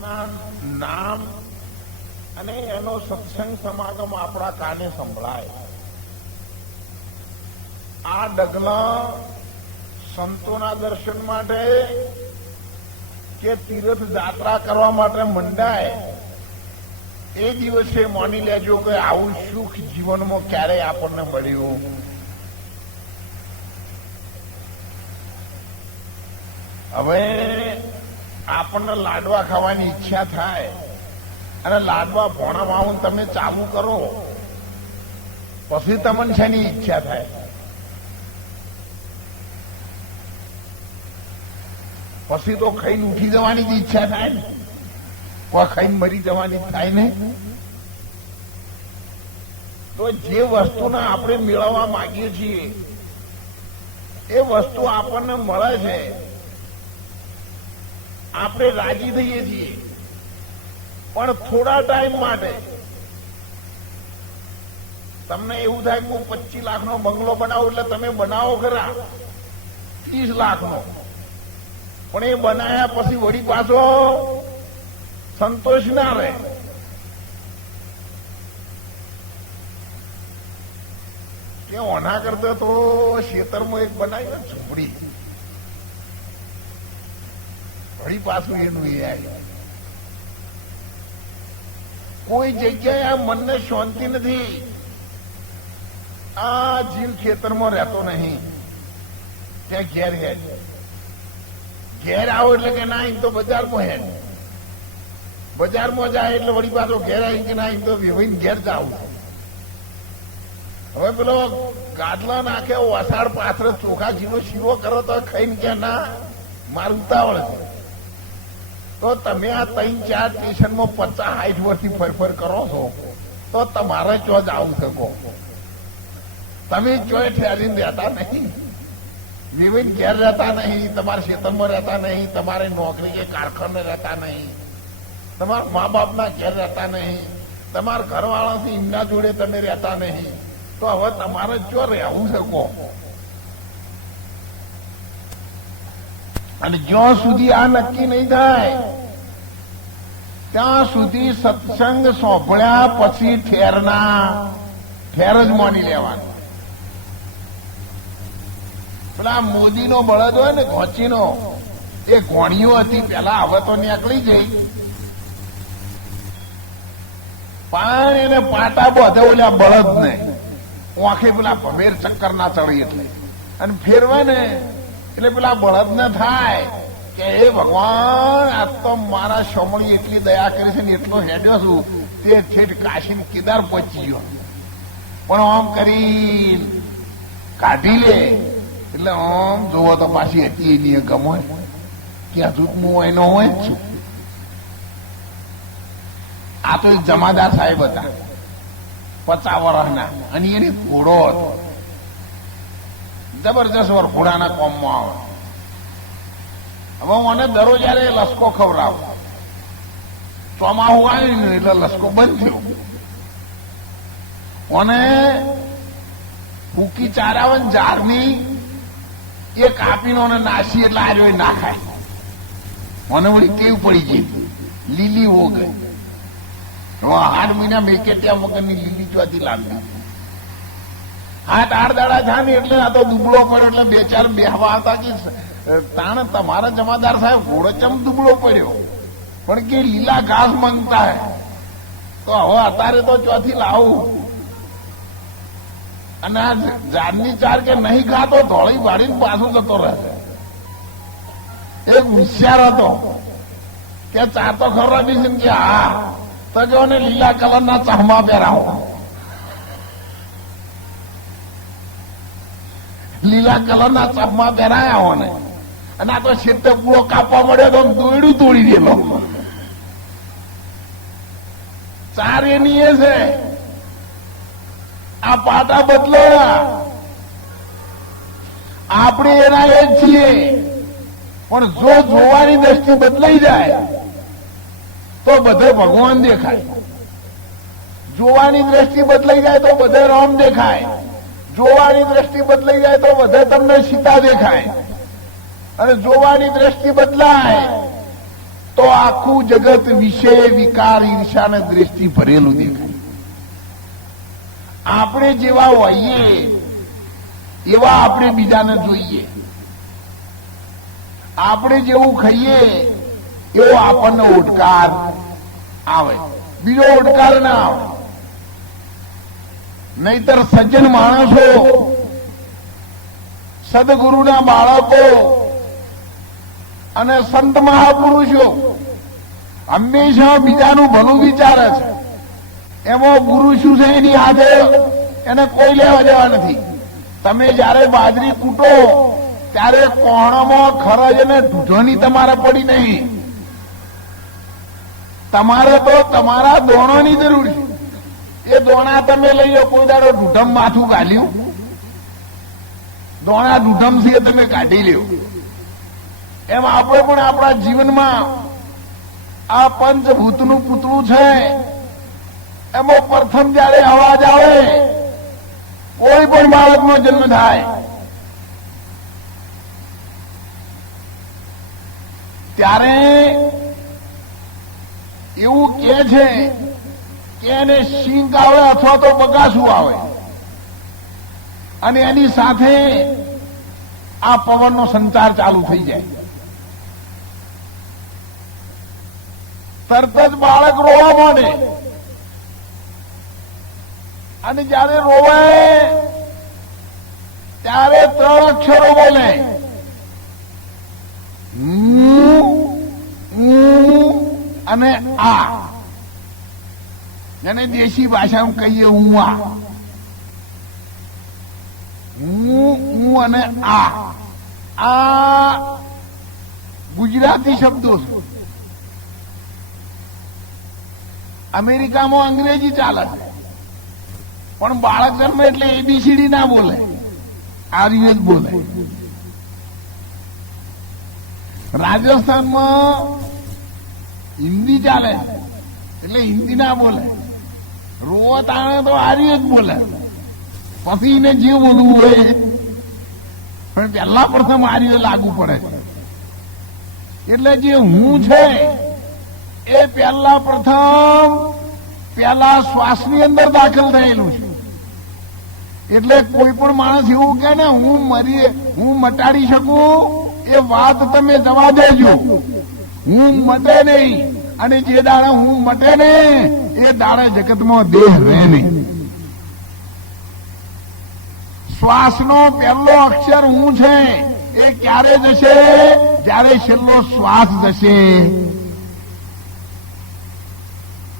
ભગવાનના નામ અને એનો સત્સંગ સમાગમ આપણા કાને સંભળાય. આ ડગલા સંતોના દર્શન માટે કે તીર્થ યાત્રા કરવા માટે મંડાય એ દિવસે માની લેજો કે આવું સુખ જીવનમાં ક્યારેય આપણને મળ્યું. હવે આપણને લાડવા ખાવાની ઈચ્છા થાય અને લાડવા ભોણામાં તમે ચાલુ કરો પછી તમને શેની ઈચ્છા થાય? પછી તો ખાઈને ઉઠી જવાની જ ઈચ્છા થાય ને, કોઈ ખાઈને મરી જવાની થાય ને. તો જે વસ્તુને આપણે મેળવવા માંગીએ છીએ એ વસ્તુ આપણને મળે છે, આપણે રાજી થઈએ છીએ, પણ થોડા ટાઈમ માટે. તમને એવું થાય કે હું 25 લાખનો બંગલો બનાવું એટલે તમે બનાવો ખરા 30 લાખનો, પણ એ બનાવ્યા પછી વળી પાછો સંતોષ ના રહે. કે ઓના કરતા તો ખેતરમાં એક બનાવી ને ઝૂંપડી, વળી પાછું એનું એ આવ્યું. કોઈ જગ્યાએ આ મનને શાંતિ નથી. આ જીવ ખેતરમાં રહેતો નહીં, ત્યાં ઘેર હેડ, ઘેર આવો એટલે કે ના એમ તો બજારમાં હેડ, બજારમાં જાય એટલે વળી પાછો ઘેર આવી કે ના એમ તો વેવાઈને ઘેર જાવ. હવે પેલો ગાદલા નાખે વસાડ પાથર ચોખા જીવો શીરો કરો તો ખાઈને કે ના મારું ઉતાવળ છે. તો તમે આ 3-4 સ્ટેશનમાં 50-60 વર્ષથી ફરફર કરો છો તો તમારે ચો જ આવું શકો? તમે ચોય ઠેરીને રહેતા નહીં, વેવાઈને ઘેર રહેતા નહીં, તમારા ખેતરમાં રહેતા નહીં, તમારે નોકરી કે કારખાને રહેતા નહીં, તમારા મા બાપના ઘેર રહેતા નહીં, તમારા ઘરવાળાથી એમના જોડે તમે રહેતા નહીં. તો હવે તમારે જો રહેવું શકો? અને જ્યાં સુધી આ નક્કી નહીં થાય ત્યાં સુધી સત્સંગ સોંપડ્યા પછી ઠેર જ માની લેવાનું. પેલા મોદીનો બળદ હોય ને ઘોચીનો, એ ઘોણીઓ હતી પેલા, હવે તો નીકળી જઈ, પણ એને પાટા બધે ઓલા બળદ ને આંખે પેલા ભમેર ચક્કર ના ચડી એટલે, અને ફેરવે ને એટલે પેલા બળદ ને થાય કે હે ભગવાન, આ તો મારા શમણી એટલી દયા કરી છે ને એટલો હેડ્યો છું તે ઠેઠ કાશી કેદાર પહોંચી ગયો, પણ આમ કરી કાઢી લે એટલે આમ જોવો તો પાછી હતી એની ગમે કે હજુ હું એનો હોય જ છું. આ તો એક જમાદાર સાહેબ હતા 50 વર્ષના, અને એની ઘોડો હતો જબરજસ્ત ઘોડાના કોમમાં આવે. હવે મને દરરોજ જયારે લસકો ખવડાવ, ચોમાહું આવ્યું ને એટલે લસકો બંધ થયો, અને ફૂકી ચારાવે ને ઝાડની એ કાપીનો નાસી એટલે આર્યો ના ખાય. મને વળી ટેવ પડી ગઈ લીલી હો ગઈ. 8 મહિના મેકેટિયા વગરની લીલી ચોથી લાગી. 8 દાડા થયા ને એટલે આ તો દુબળો પડ્યો, એટલે 2-4 બેહવા હતા કે તાણ તમારા જમાદાર સાહેબ ઘોડો ચમ દુબળો પડ્યો, પણ કે લીલા ઘાસ માંગતા હે. તો હવે અત્યારે તો ચોથી લાવું, અને આ ઝાડની ચાર કે નહીં ખાતો ધોળી વાળીને પાછો જતો રહેશે. એક હોશિયાર હતો કે ચા તો ખવડાવી છે કે હા, તો જો ને લીલા કલરના ચશ્મા પહેરાવો, લીલા કલરના ચશ્મા પહેરાયા હોને, અને આ તો છેટે પૂળો કાપવા મળ્યો તો દોયડું તોડી દેલો. ચાર એની એ છે, આ પાટા બદલો, આપણે એના એ જ છીએ. પણ જો જોવાની દ્રષ્ટિ બદલાઈ જાય તો બધે ભગવાન દેખાય, જોવાની દ્રષ્ટિ બદલાઈ જાય તો બધે રામ દેખાય, જોવાની દ્રષ્ટિ બદલાઈ જાય તો બધે તમને સીતા દેખાય, અને જોવાની દ્રષ્ટિ બદલાય તો આખું જગત વિષય વિકાર ઈર્ષા અને દ્વેષથી ભરેલું દેખાય. આપણે જેવા હોઈએ એવા આપણે બીજાને જોઈએ. આપણે જેવું ખાઈએ એવો આપણને ઓડકાર આવે, બીજો ઓડકાર ના આવે. નહીતર સજ્જન માણસો, સદગુરુના બાળકો અને સંત મહાપુરુષો હંમેશા બીજાનું ભલું વિચારે છે. એમાં ગુરુ શું છે એની હાથે એને કોઈ લેવા જવા નથી. તમે જયારે બાજરી કૂટો ત્યારે કોણમાં ખરજ અને ઢૂઢોની તમારે પડી નહીં. તમારે તો તમારા દોણોની જરૂર છે. એ દોણા તમે લઈ લો. કોઈ દાડો ઢૂઢમ માથું ગાલ્યું? દોણા ઢૂઢમ છે તમે કાઢી લ્યો. એમ આપણે પણ આપણા જીવનમાં આ પંચભૂતનું પૂતળું છે. એમાં પ્રથમ જયારે અવાજ આવે, કોઈ પણ બાળકનો જન્મ થાય ત્યારે એવું કે છે કે એને શીંગ આવે અથવા તો બગાસું આવે અને એની સાથે આ પવનનો સંચાર ચાલુ થઈ જાય. તરત જ બાળક રોવા માંડે અને જયારે રોવે ત્યારે 3 અક્ષરો બોલે, અને આ, જેને દેશી ભાષામાં કહીએ ઉવા. હું અને આ ગુજરાતી શબ્દો છે. અમેરિકામાં અંગ્રેજી ચાલે છે, પણ બાળક જન્મે એટલે એબીસીડી ના બોલે, આર્ય જ બોલે. રાજસ્થાનમાં હિન્દી ચાલે એટલે હિન્દી ના બોલે. રોવો તાણે તો આર્ય જ બોલે. પછી એને જે બોલવું હોય પણ પહેલા પ્રથમ આર્ય લાગુ પડે. એટલે જે હું છે એ પહેલા પ્રથમ પહેલા શ્વાસની અંદર દાખલ થયેલું છે. એટલે કોઈ પણ માણસ એવું કે ને હું મટાડી શકું એ વાત તમે જવા દેજો. હું મટે નહીં, અને જે દાડે હું મટે ને એ દાડે જગતમાં દેહ રહે નહીં. શ્વાસનો પહેલો અક્ષર હું છે એ ક્યારે જશે? જ્યારે છેલ્લો શ્વાસ જશે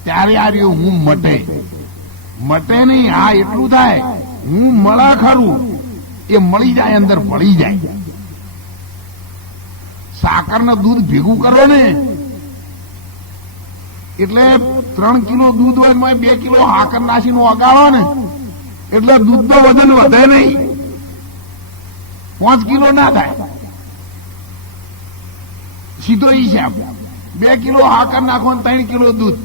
ત્યારે આ રહ્યું હું મટે. મટે નહીં, હા એટલું થાય. હું મળા ખરું, એ મળી જાય, અંદર ભળી જાય. સાકર ને દૂધ ભેગું કરો ને એટલે 3 કિલો દૂધ હોય 2 કિલો સાકર નાસીને ઓગાળો ને એટલે દૂધનું વજન વધે નહીં, 5 કિલો ના થાય. સીધો હિસાબ. 2 કિલો સાકર નાખો ને 3 કિલો દૂધ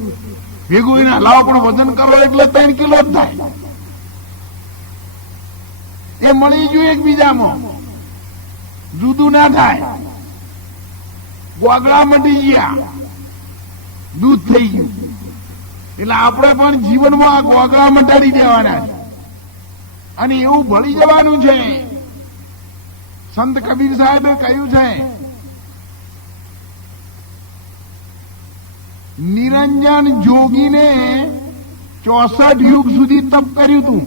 ભેગું ના લાવો, પણ વજન કરો એટલે 3 કિલો જ થાય. એ મળી ગયું એકબીજામાં, જુદું ના થાય. ગોગળા મટી ગયા, દૂધ થઈ ગયું. એટલે આપણે પણ જીવનમાં ગોગળા મટાડી દેવાના છે અને એવું ભળી જવાનું છે. સંત કબીર સાહેબે કહ્યું છે, નિરંજન જોગીને 64 યુગ સુધી તપ કર્યું હતું.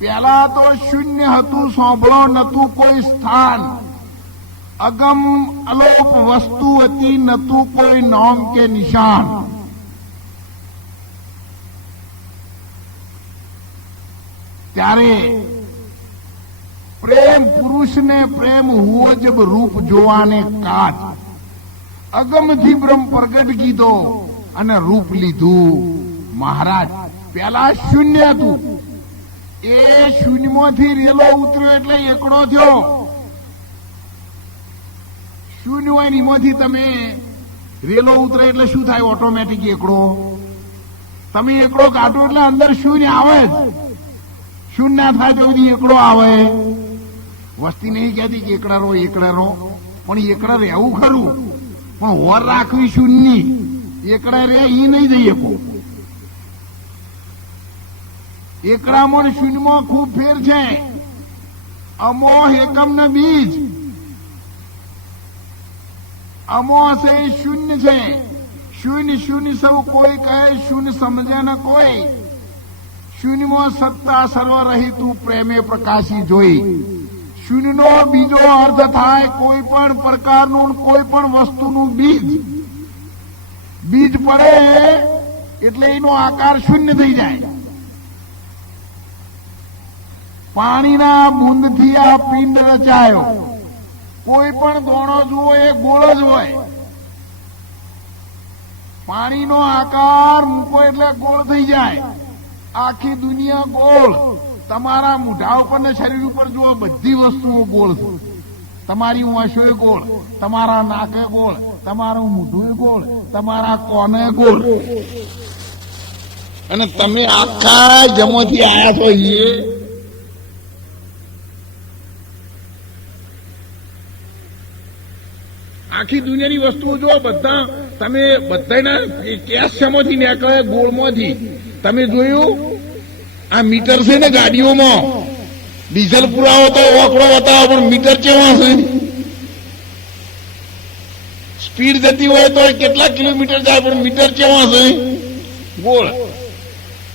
પેલા તો શૂન્ય હતું, સાંભળો નતું કોઈ સ્થાન. અગમ અલોપ વસ્તુ હતી, નતું કોઈ નામ કે નિશાન. ત્યારે પ્રેમ પુરુષને પ્રેમ હુઓ જબ રૂપ જોવાને કાજ. અગમથી બ્રહ્મ પ્રગટ કીધો અને રૂપ લીધું. મહારાજ પેલા શૂન્ય હતું, એ શૂન્યમાંથી રેલો ઉતર્યો એટલે એકડો થયો. શૂન્ય હોય એમાંથી તમે રેલો ઉતરે એટલે શું થાય? ઓટોમેટિક એકડો. તમે એકડો કાઢો એટલે અંદર શૂન્ય આવે જ. શૂન્ય ના થાય તો બધી એકડો આવે. વસ્તી નહીં કહેતી કે એકડા રહો, પણ એકડા રહેવું ખરું, પણ હોર રાખવી શૂન્ય. એકડા રે ઈ નહીં જઈએ કો. એકડામાં ને શૂન્યમાં ખૂબ ફેર છે. અમો એકમ ને બીજ, અમો છે શૂન્ય છે. શૂન્ય શૂન્ય સૌ કોઈ કહે, શૂન્ય સમજે ન કોઈ. શૂન્યમાં સત્તા સર્વ રહી તું પ્રેમે પ્રકાશી જોઈ. શૂન્યનો બીજો અર્થ થાય કોઈ પણ પ્રકારનું કોઈ પણ વસ્તુનું બીજ. બીજ પડે એટલે એનો આકાર શૂન્ય થઈ જાય. પાણીના બુંદથી આ પિંડ રચાયો. કોઈ પણ દોણો જુઓ એ ગોળ જ હોય. પાણીનો આકાર મૂકો એટલે ગોળ થઈ જાય. આખી દુનિયા ગોળ. તમારા મૂઢા ઉપર ને શરીર ઉપર જુઓ, બધી વસ્તુઓ ગોળ છે. તમારી વાંસો ગોળ, તમારા નાકે ગોળ, તમારું મૂઢું ગોળ, તમારા કોને ગોળ. અને તમે આખા જમોથી આયા છો. એ આખી દુનિયાની વસ્તુઓ જો બધા તમે બધાના કેસમાંથી નીકળે ગોળમાંથી. તમે જોયું આ મીટર છે ને ગાડીઓમાં, ડીઝલ પુરાવો તો ઓકડો બતાવો, પણ મીટર કેવા છે? સ્પીડ જતી હોય તો કેટલા કિલોમીટર જાય, પણ મીટર કેવા છે? ગોળ.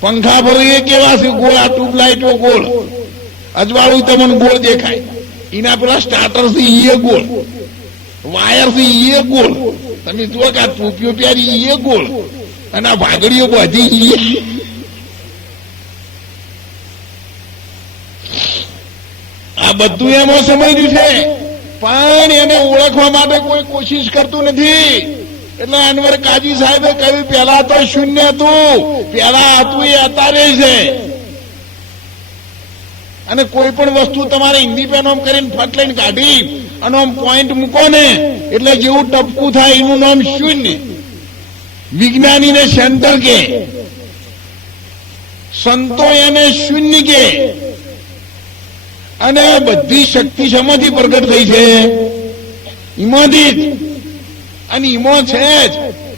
પંખા ભરો એ કેવા છે? ગોળ. આ ટ્યુબલાઇટો ગોળ. અજવાળું તમને ગોળ દેખાય. એના પેલા સ્ટાર્ટર છે એ ગોળ. વાયર છે એ ગોળ. તમે જુઓ કે આ ટોપીઓ પહેરી એ ગોળ, અને આ ભાગડીઓ બધી આ બધું એમાં સમજ્યું છે, પણ એને ઓળખવા માટે કોઈ કોશિશ કરતું નથી. એટલે અનવર કાજી સાહેબે કહ્યું પેલા તો શૂન્ય હતું, પેલા હતું એ અત્યારે છે. અને કોઈ પણ વસ્તુ તમારે હિન્દી પેન ઓમ કરીને ફટ લઈને કાઢી અને આમ પોઈન્ટ મૂકો ને એટલે જેવું ટપકું થાય એનું નામ શૂન્ય. વિજ્ઞાનીને સેન્ટર કે, સંતો એને શૂન્ય કે. અને બધી શક્તિ શેમાંથી પ્રગટ થઈ છે? ઈમાંથી જ. અને ઈમો છે જ.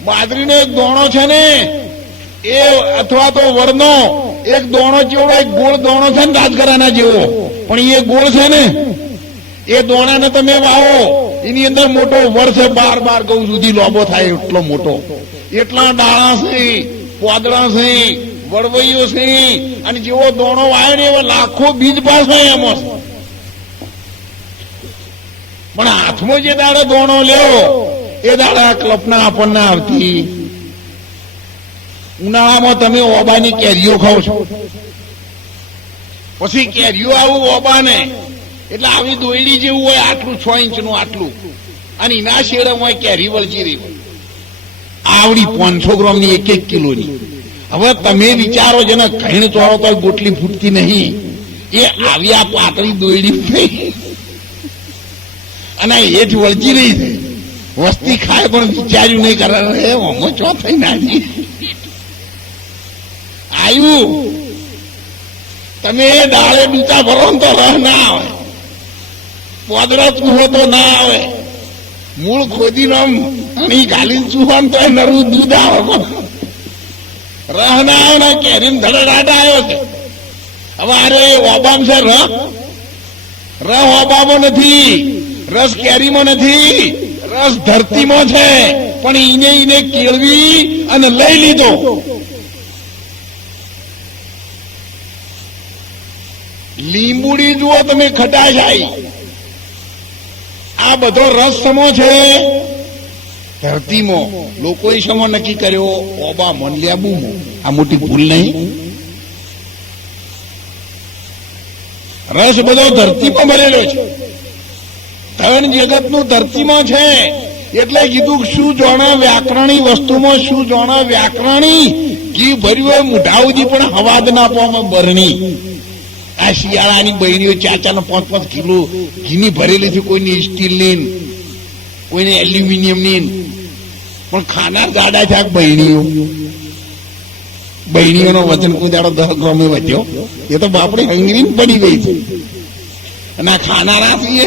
બાજરીનો એક દોણો છે ને એ, અથવા તો વરનો એક દોણો જેવો એક ગોળ દોણો છે ને રાજગરાના જેવો, પણ એ ગોળ છે ને એ દોણાને તમે વાવો, એની અંદર મોટો વર છે, 12 ગૌ સુધી લોબો થાય એટલો મોટો. એટલા ડાળા છે, પોદળા છે, વડવઈઓ છે, અને જેવો દોણો વાયો ને એવા લાખો બીજ પાસ હોય એમાં. પણ હાથમાં જે દાડે દોણો લેવો એ દાડા કલ્પના આપણને આવતી. ઉનાળામાં તમે ઓબાની કેરીઓ ખાવ છો, પછી કેરીઓ આવું ઓબાને એટલે આવી દોયડી જેવું હોય, આટલું 6 ઇંચનું આટલું, અને એના શેડમાં કેરી વળજી રહી હોય આવડી 500 ગ્રામની 1 કિલોની. હવે તમે વિચારો, જેને કહીણ ચોરો તો ગોટલી ફૂટતી નહીં, એ આવી આ પાતળી દોયડી થઈ અને એ જ વળજી રહી છે. વસ્તી ખાય પણ વિચાર્યું નહીં કરે, અમો ચો થઈ નાખી આવ્યું. તમે ડાળે ડૂચા ભરો તો રહ ના આવે, પોદળો ચૂહો તો ના આવે, મૂળ ખોદી પાણી ગાલીને ચૂહો તો નરું દૂધ આવે, રહ ના આવે ને કેરી ધડડાટ આવ્યો છે. હવે અરે ઓબામ છે રહ ઓબામાં નથી, રસ કેરીમાં નથી, રસ ધરતીમાં છે. પણ એને કેળવી અને લઈ લીધો. લીંબુડી જુઓ તમે, ખટાશ આવી. આ બધો રસ સમો છે ધરતીમાં. લોકોએ સમો નક્કી કર્યો ઓબામાં લેબુમાં. આ મોટી ભૂલ નહીં. રસ બધો ધરતીમાં ભરેલો છે. ત્રણ જગતનું ધરતીમાં છે. એટલે કીધું શું જોણા વ્યાકરણી વસ્તુમાં, શું જોણા વ્યાકરણી ઘી ભર્યું હોય મુઢા સુધી પણ હવાદ ના પામે બરણી. આ શિયાળાની બહેરીઓ 4-4 ને 5-5 કિલો ઘીની ભરેલી છે. કોઈની સ્ટીલની, કોઈને એલ્યુમિનિયમની, પણ ખાનાર જાડા છે આ બહેણીઓ. બહેણીઓનો વજન કોઈ દાડો 10 ગ્રામે વધ્યો? એ તો બાપડી હંગરીને પડી ગઈ છે. અને આ ખાનારા છીએ